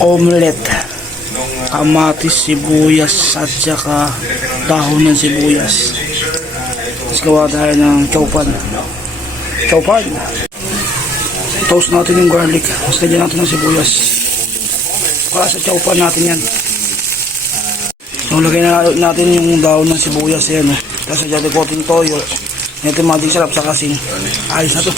omelette, kamatis, sibuyas at saka dahon ng sibuyas. Tapos gawa tayo ng chowpan. Toast natin yung garlic. Tapos lagyan natin ng sibuyas para sa chowpan natin yan. So lagay na natin yung dahon ng sibuyas yan. Tapos lagyan natin konting toyo. Ito maging sarap sa kasing. Ayos na to.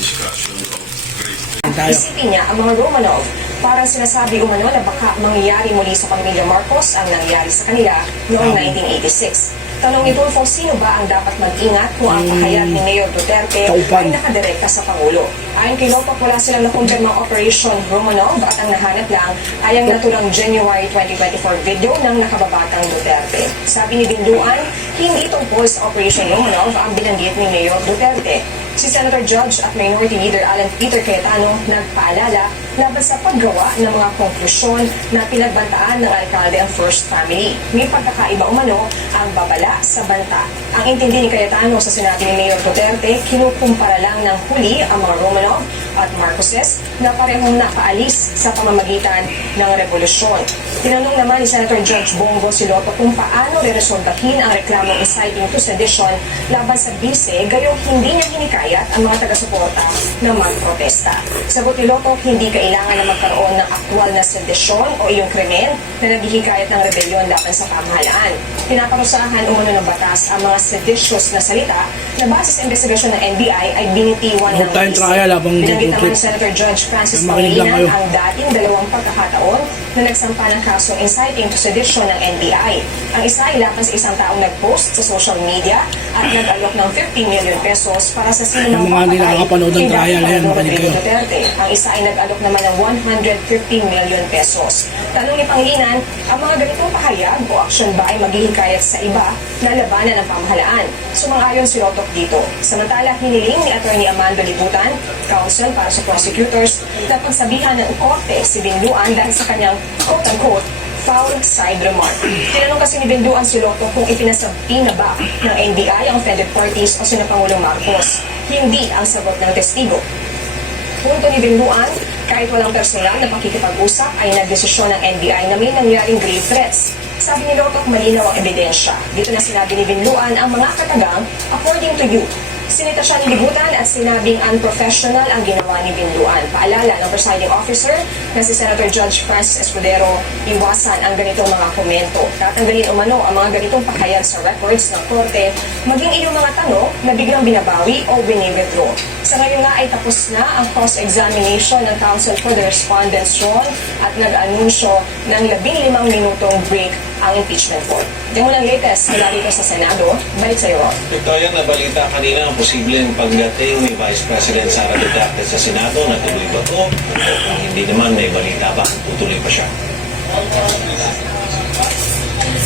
Isipin niya ang mga Romanov, parang sinasabi umano na baka mangyayari muli sa pamilya Marcos ang nangyari sa kanila noong 1986. Tanong ni Tulfo, sino ba ang dapat mag-ingat kung ang pahayag ni Mayor Duterte ay nakadirekta sa Pangulo? Ayon kay Lopok, wala silang nakumpirmang Operation Romanov at ang nahanap lang ay ang naturang January 2024 video ng nakababatang Duterte. Sabi ni Binduan, hindi tungkol sa Operation Romanov ang binanggit ni Mayor Duterte. Si Senator Judge at Minority Leader Alan Peter Cayetano nagpaalala laban sa paggawa ng mga konklusyon na pinagbantaan ng alkalde ang First Family. May pagkakaiba umano ang babala sa banta. Ang intindi ni Cayetano sa sinabi ni Mayor Duterte, kinukumpara lang ng huli ang mga Romanov at Marcoses na parehong napaalis sa pamamagitan ng revolusyon. Tinanong naman ni Senator Judge Bongo Siloto kung paano reresolbahin ang reklamong inciting to sedition laban sa bise, gayong hindi niya hinikayat ang mga taga-suporta na magprotesta. Sagot ni Loto, hindi kailangan na magkaroon ng aktwal na sedisyon o iyong krimen na naghihikayat ng rebelyon laban sa pamahalaan. Pinaparusahan umano ng batas ang mga seditious na salita na base sa investigasyon ng NBI ay binitiwan ng Binanggit naman ni Senator Judge Francis Pangilinan ang dating dalawang pagkakataon na nagsampa ng kasong inciting to sedition ng NBI. Ang isa ay laban sa isang taong nag-post sa social media at nag-alok ng 50 million pesos para sa sinumang papatay ni Duterte. Ang isa ay nag-alok naman ng 150 million pesos. Tanong ni Pangilinan, ang mga ganitong pahayag o aksyon ba ay maghihikayat sa iba na labanan ng pamahalaan? Sumang-ayon si Lotok dito. Samantala, hiniling ni Atty. Amando Libutan, counsel para sa prosecutors, na pagsabihan ng korte si Binduan dahil sa kanyang quote-unquote foul side remark. Tinanong kasi ni Binduan si Loto kung ipinasabi na ba ng NBI ang offended parties o sina Pangulong Marcos. Hindi ang sagot ng testigo. Punto ni Binduan, kahit walang personal na pakikipag-usap ay nagdesisyon ng NBI na may nangyaring grave threats. Sabi ni Lotok, malinaw ang ebidensya. Dito na sinabi ni Binduan ang mga katagang, according to you. Sinita siya ni Libutan at sinabing unprofessional ang ginawa ni Binduan. Paalala ng presiding officer na si Senator Judge Francis Escudero, iwasan ang ganitong mga komento. Tatanggalin umano ang mga ganitong pahayag sa records ng korte, maging iyong mga tanong na biglang binabawi o wini-withdraw. Sa ngayon nga ay tapos na ang cross-examination ng Counsel for the Respondents Ron at nag-anunsyo ng 15 minutong break ang impeachment court. Yan mo lang latest mula dito sa Senado. Balik sa iyo, Ron. Victoria, nabalita kanina ang posibleng pagdating ni Vice President Sara Duterte sa Senado. Natuloy ba ito? Kung hindi naman, may balita ba? Tutuloy pa siya?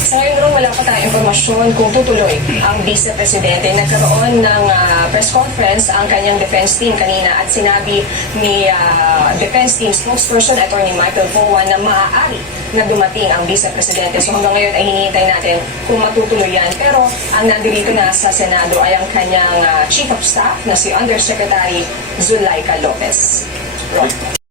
Sa ngayon rin, wala pa tayong informasyon kung tutuloy ang Vice Presidente. Nagkaroon ng press conference ang kanyang defense team kanina at sinabi ni defense team spokesperson Atty. Michael Powan na maaari na dumating ang Vice Presidente. So hanggang ngayon ay hinihintay natin kung matutuloy yan. Pero ang nandito na sa Senado ay ang kanyang Chief of Staff na si Undersecretary Zulaika Lopez. Ron.